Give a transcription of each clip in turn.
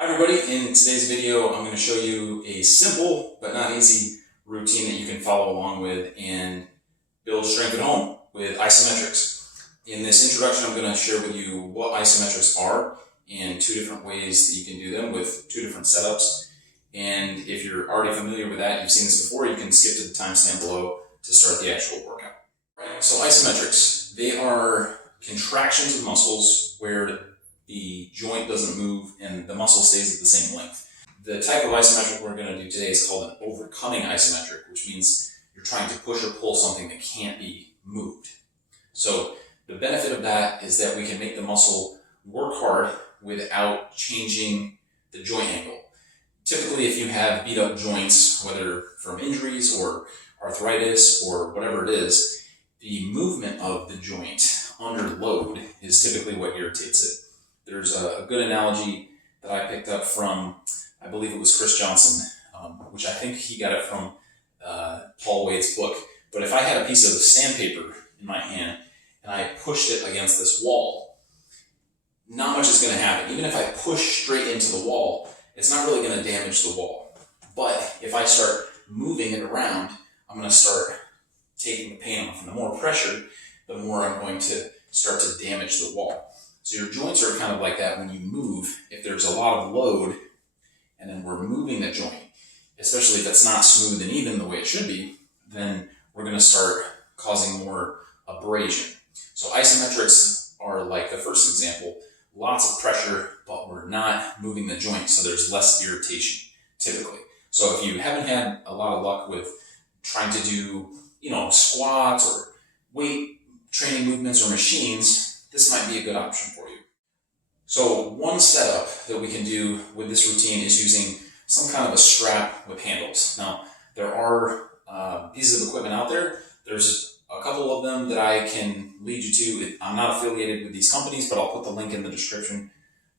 Hi everybody, in today's video I'm going to show you a simple but not easy routine that you can follow along with and build strength at home with isometrics. In this introduction I'm going to share with you what isometrics are and two different ways that you can do them with two different setups. And if you're already familiar with that, you've seen this before, you can skip to the timestamp below to start the actual workout. Right, so isometrics, they are contractions of muscles where the joint doesn't move and the muscle stays at the same length. The type of isometric we're going to do today is called an overcoming isometric, which means you're trying to push or pull something that can't be moved. So the benefit of that is that we can make the muscle work hard without changing the joint angle. Typically, if you have beat up joints, whether from injuries or arthritis or whatever it is, the movement of the joint under load is typically what irritates it. There's a good analogy that I picked up from, I believe it was Chris Johnson, which I think he got it from Paul Wade's book. But if I had a piece of sandpaper in my hand and I pushed it against this wall, not much is going to happen. Even if I push straight into the wall, it's not really going to damage the wall. But if I start moving it around, I'm going to start taking the pain off. And the more pressure, the more I'm going to start to damage the wall. So your joints are kind of like that when you move. If there's a lot of load and then we're moving the joint, especially if it's not smooth and even the way it should be, then we're going to start causing more abrasion. So isometrics are like the first example, lots of pressure, but we're not moving the joint, so there's less irritation typically. So if you haven't had a lot of luck with trying to do, squats or weight training movements or machines, this might be a good option for you. So one setup that we can do with this routine is using some kind of a strap with handles. Now, there are pieces of equipment out there. There's a couple of them that I can lead you to. I'm not affiliated with these companies, but I'll put the link in the description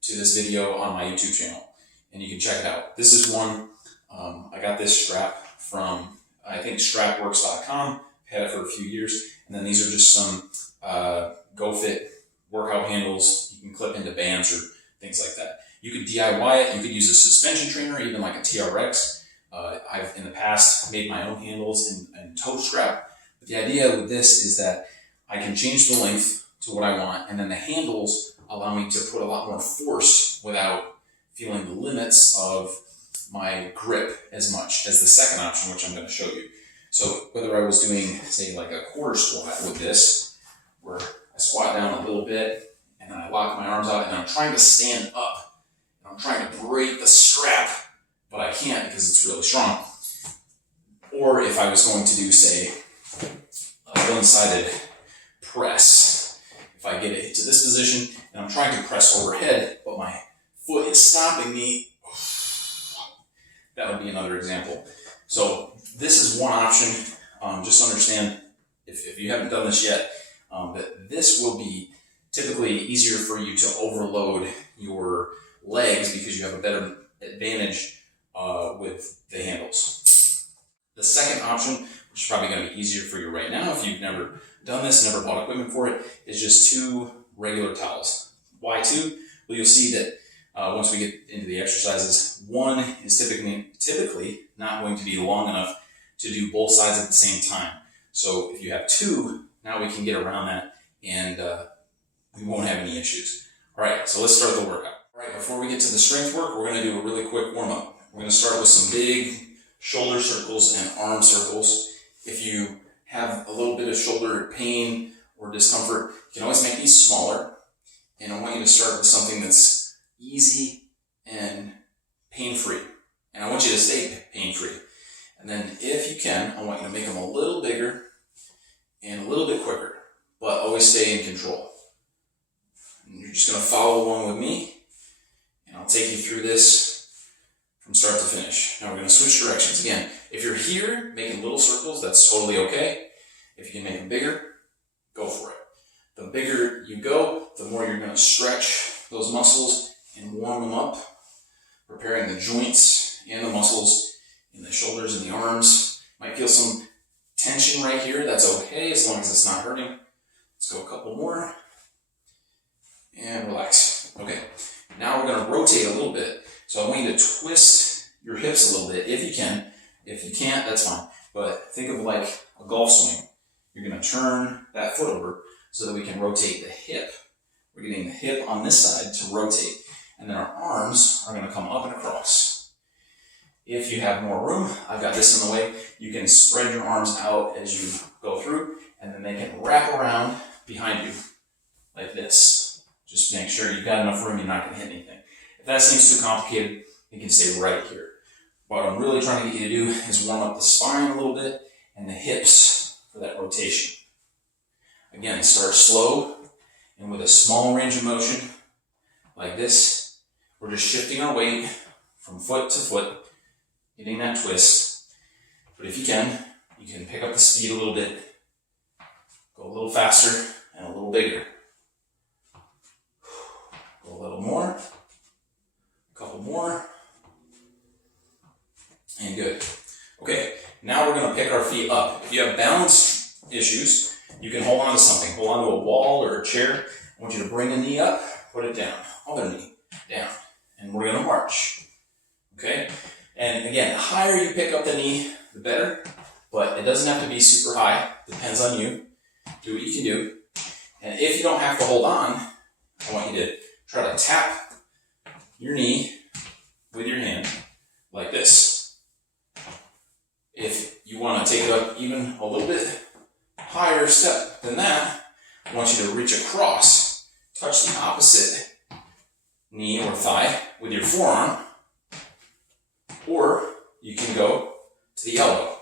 to this video on my YouTube channel, and you can check it out. This is one. I got this strap from, I think, strapworks.com. Had it for a few years. And then these are just some GoFit workout handles you can clip into bands or things like that. You could DIY it. You could use a suspension trainer, even like a TRX. I've in the past made my own handles and toe strap. But the idea with this is that I can change the length to what I want, and then the handles allow me to put a lot more force without feeling the limits of my grip as much as the second option, which I'm going to show you. So whether I was doing, say, like a quarter squat with this, where I squat down a little bit and then I lock my arms out and I'm trying to stand up and I'm trying to break the strap, but I can't because it's really strong. Or if I was going to do, say, a one-sided press, if I get it to this position and I'm trying to press overhead, but my foot is stopping me, that would be another example. So this is one option. Just understand, if you haven't done this yet, that this will be typically easier for you to overload your legs because you have a better advantage with the handles. The second option, which is probably going to be easier for you right now if you've never done this, never bought equipment for it, is just two regular towels. Why two? Well, you'll see that once we get into the exercises, one is typically not going to be long enough to do both sides at the same time. So if you have two, now we can get around that and we won't have any issues. All right, so let's start the workout. All right, before we get to the strength work, we're going to do a really quick warm-up. We're going to start with some big shoulder circles and arm circles. If you have a little bit of shoulder pain or discomfort, you can always make these smaller. And I want you to start with something that's easy and pain-free. And I want you to stay pain-free. And then if you can, I want you to make them a little bigger and a little bit quicker, but always stay in control. And you're just going to follow along with me, and I'll take you through this from start to finish. Now we're going to switch directions. Again, if you're here making little circles, that's totally okay. If you can make them bigger, go for it. The bigger you go, the more you're going to stretch those muscles and warm them up, preparing the joints and the muscles in the shoulders and the arms. Might feel some tension right here. That's okay as long as it's not hurting. Let's go a couple more. And relax. Okay. Now we're going to rotate a little bit. So I want you to twist your hips a little bit if you can. If you can't, that's fine. But think of like a golf swing. You're going to turn that foot over so that we can rotate the hip. We're getting the hip on this side to rotate. And then our arms are going to come up and across. If you have more room, I've got this in the way, you can spread your arms out as you go through, and then they can wrap around behind you like this. Just make sure you've got enough room, you're not going to hit anything. If that seems too complicated, you can stay right here. What I'm really trying to get you to do is warm up the spine a little bit and the hips for that rotation. Again, start slow and with a small range of motion like this. We're just shifting our weight from foot to foot, getting that twist. But if you can pick up the speed a little bit, go a little faster and a little bigger. Go a little more, a couple more, and good. Okay, now we're going to pick our feet up. If you have balance issues, you can hold on to something. Hold on to a wall or a chair. I want you to bring a knee up, put it down, other knee down, and we're going to march. Okay? And again, the higher you pick up the knee, the better, but it doesn't have to be super high. Depends on you. Do what you can do. And if you don't have to hold on, I want you to try to tap your knee with your hand like this. If you want to take it up even a little bit higher step than that, I want you to reach across, touch the opposite knee or thigh with your forearm, or you can go to the elbow.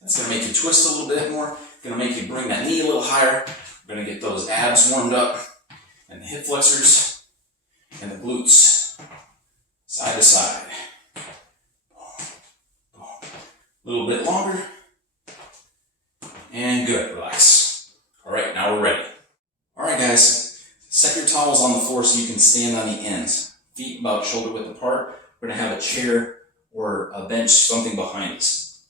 That's going to make you twist a little bit more, going to make you bring that knee a little higher. We're going to get those abs warmed up, and the hip flexors, and the glutes, side to side. Boom, boom. A little bit longer, and good, relax. All right, now we're ready. All right, guys, set your towels on the floor so you can stand on the ends. Feet about shoulder width apart. We're going to have a chair or a bench, something behind us.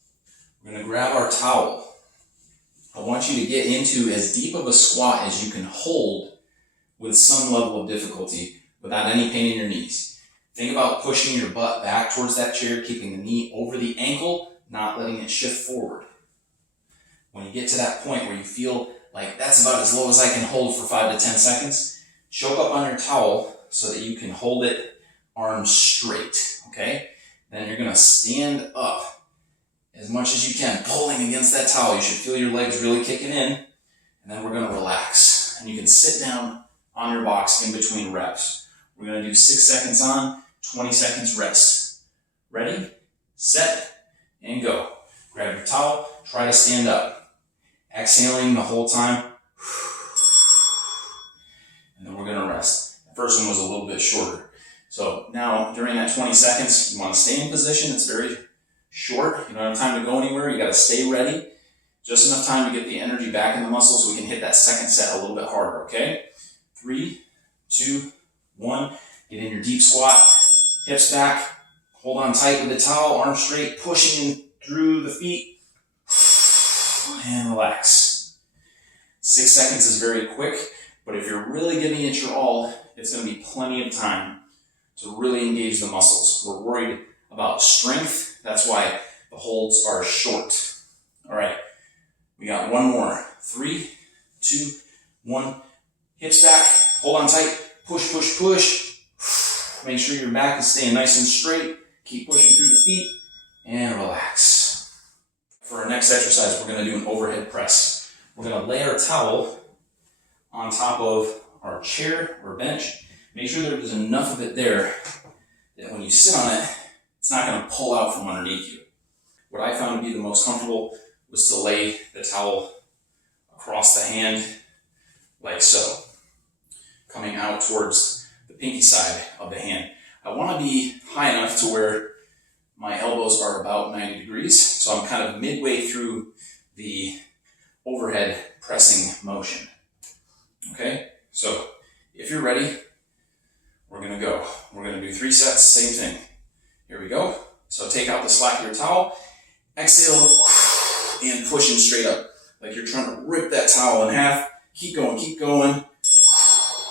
We're going to grab our towel. I want you to get into as deep of a squat as you can hold with some level of difficulty without any pain in your knees. Think about pushing your butt back towards that chair, keeping the knee over the ankle, not letting it shift forward. When you get to that point where you feel like that's about as low as I can hold for 5 to 10 seconds, choke up on your towel so that you can hold it arms straight, okay? Then you're going to stand up as much as you can, pulling against that towel. You should feel your legs really kicking in, and then we're going to relax. And you can sit down on your box in between reps. We're going to do 6 seconds on, 20 seconds rest. Ready, set, and go. Grab your towel, try to stand up. Exhaling the whole time. And then we're going to rest. The first one was a little bit shorter. So now, during that 20 seconds, you want to stay in position. It's very short. You don't have time to go anywhere. You got to stay ready. Just enough time to get the energy back in the muscles so we can hit that second set a little bit harder, okay? 3, 2, 1. Get in your deep squat. Hips back. Hold on tight with the towel. Arms straight. Pushing in through the feet. And relax. 6 seconds is very quick, but if you're really giving it your all, it's going to be plenty of time to really engage the muscles. We're worried about strength. That's why the holds are short. All right, we got one more. 3, 2, 1. Hips back. Hold on tight. Push, push, push. Make sure your back is staying nice and straight. Keep pushing through the feet and relax. For our next exercise, we're going to do an overhead press. We're going to lay our towel on top of our chair or bench. Make sure there's enough of it there that when you sit on it, it's not going to pull out from underneath you. What I found to be the most comfortable was to lay the towel across the hand like so, coming out towards the pinky side of the hand. I want to be high enough to where my elbows are about 90 degrees, so I'm kind of midway through the overhead pressing motion. Okay, so if you're ready, we're going to go. We're going to do 3 sets, same thing. Here we go. So take out the slack of your towel, exhale, and pushing straight up. Like you're trying to rip that towel in half. Keep going,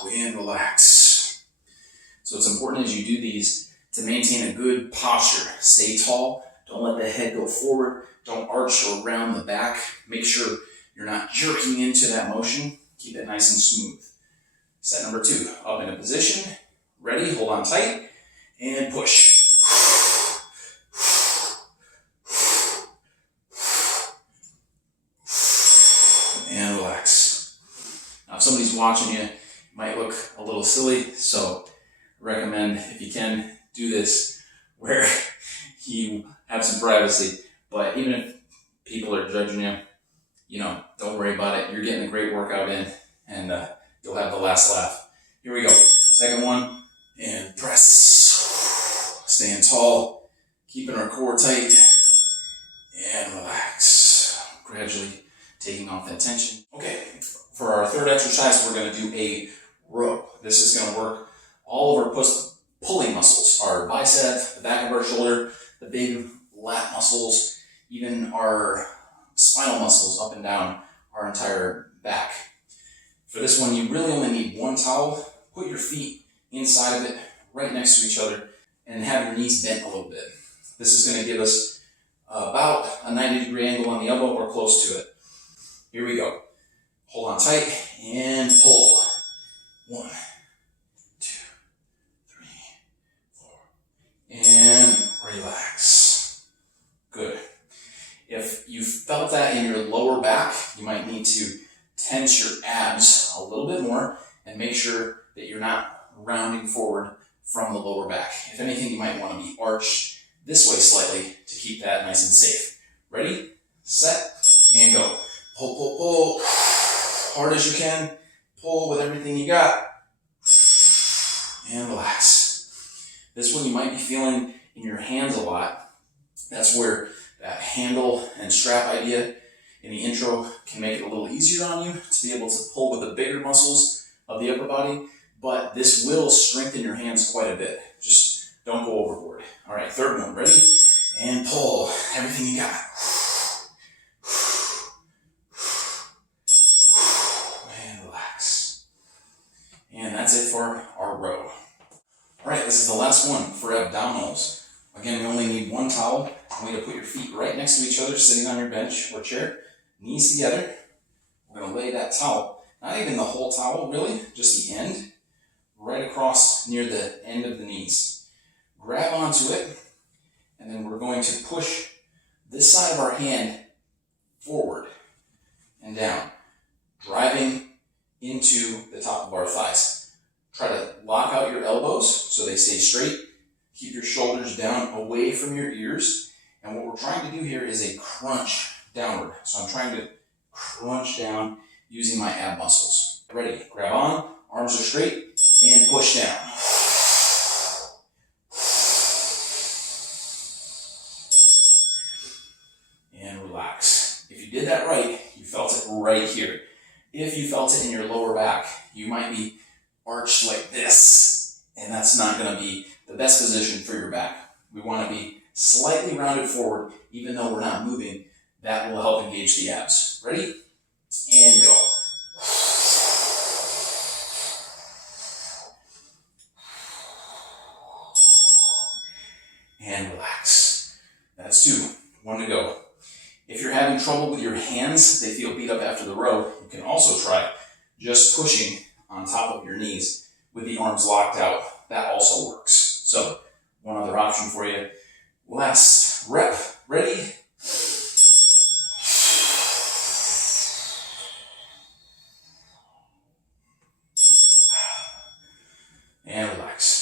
and relax. So it's important as you do these to maintain a good posture. Stay tall. Don't let the head go forward. Don't arch or round the back. Make sure you're not jerking into that motion. Keep it nice and smooth. Set number 2, up in a position. Ready, hold on tight, and push. And relax. Now, if somebody's watching you, it might look a little silly, so I recommend, if you can, do this where you have some privacy. But even if people are judging you, don't worry about it. You're getting a great workout in, and you'll have the last laugh. Here we go. Second one, and press. Staying tall, keeping our core tight, and relax. Gradually taking off that tension. Okay, for our third exercise, we're going to do a row. This is going to work all of our pulling muscles, our bicep, the back of our shoulder, the big lat muscles, even our spinal muscles up and down our entire back. For this one, you really only need one towel. Put your feet inside of it, right next to each other, and have your knees bent a little bit. This is going to give us about a 90-degree angle on the elbow or close to it. Here we go. Hold on tight and pull. 1, 2, 3, 4. And relax. Good. If you felt that in your lower back, you might need to tense your abs a little bit more and make sure that you're not rounding forward from the lower back. If anything, you might want to be arched this way slightly to keep that nice and safe. Ready, set, and go. Pull, pull, pull. Hard as you can. Pull with everything you got. And relax. This one you might be feeling in your hands a lot. That's where that handle and strap idea in the intro can make it a little easier on you to be able to pull with the bigger muscles of the upper body, but this will strengthen your hands quite a bit. Just don't go overboard. All right, third one, ready? And pull everything you got. And relax. And that's it for our row. All right, this is the last one for abdominals. Again, we only need one towel. I want you to put your feet right next to each other, sitting on your bench or chair, knees together. We're going to lay that towel, not even the whole towel really, just the end, right across near the end of the knees. Grab onto it, and then we're going to push this side of our hand forward and down, driving into the top of our thighs. Try to lock out your elbows so they stay straight. Keep your shoulders down away from your ears. And what we're trying to do here is a crunch downward. So I'm trying to crunch down using my ab muscles. Ready? Grab on, arms are straight, and push down. And relax. If you did that right, you felt it right here. If you felt it in your lower back, you might be arched like this, and that's not going to be the best position for your back. We want to be slightly rounded forward, even though we're not moving. That will help engage the abs. Ready? And go. And relax. That's 2. 1 to go. If you're having trouble with your hands, they feel beat up after the row, you can also try just pushing on top of your knees with the arms locked out. That also works. So, one other option for you. Last rep. Ready? And relax.